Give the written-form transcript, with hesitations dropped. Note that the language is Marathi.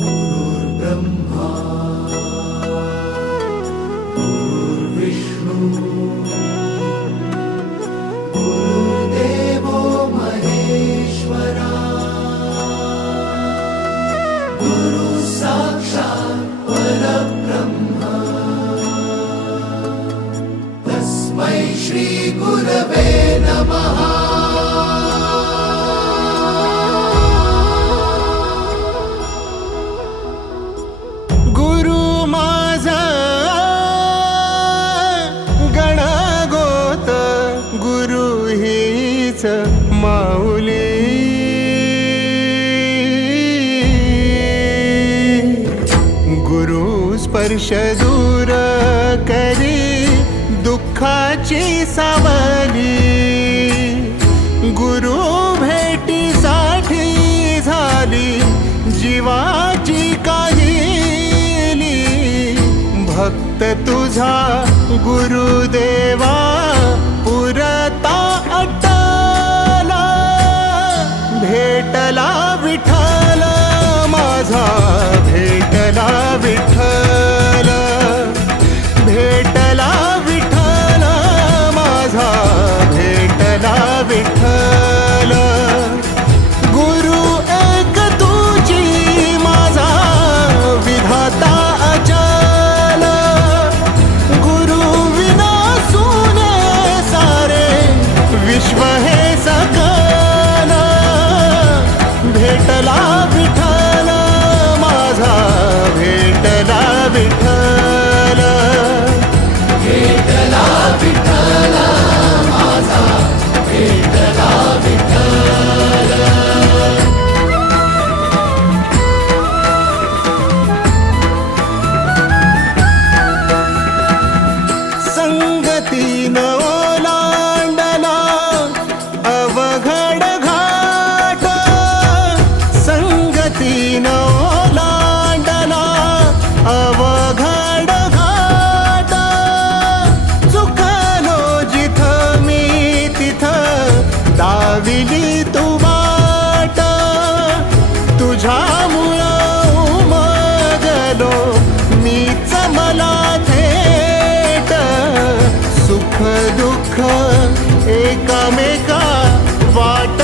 गुरुर्ब्रह्मा गुरुर्विष्णू गुरुर्देवो महेश्वरा गुरु साक्षात् परब्रह्म तस्मै श्री गुरवे नमः। माऊली गुरु स्पर्श दूर करी दुःखाची सावली, गुरु भेटीसाठी झाली जीवाची काहिली। भक्त तुझा गुरुदेवा पुरता भेटला विठ्ठल माझा, भेटला विठ्ठल, भेटला विठ्ठल माझा, भेटला विठ्ठल। गुरु एक तुझी माझा विधाता अचल, गुरु विना सुने सारे विश्व हे सकल। भेटला विठ्ठल माझा, भेटला विठ्ठल, भेटला विठ्ठल माझा, भेटला विठ्ठल। संगतीनं ओलांडला अवघड घाट, संगतीनं ओलांडला अवघड घाट। चुकलो जिथं मी तिथं दाविली तू वाट, तुझ्यामुळं उमगलो मीच मला थेट। सुख दुःख एकामेका वाट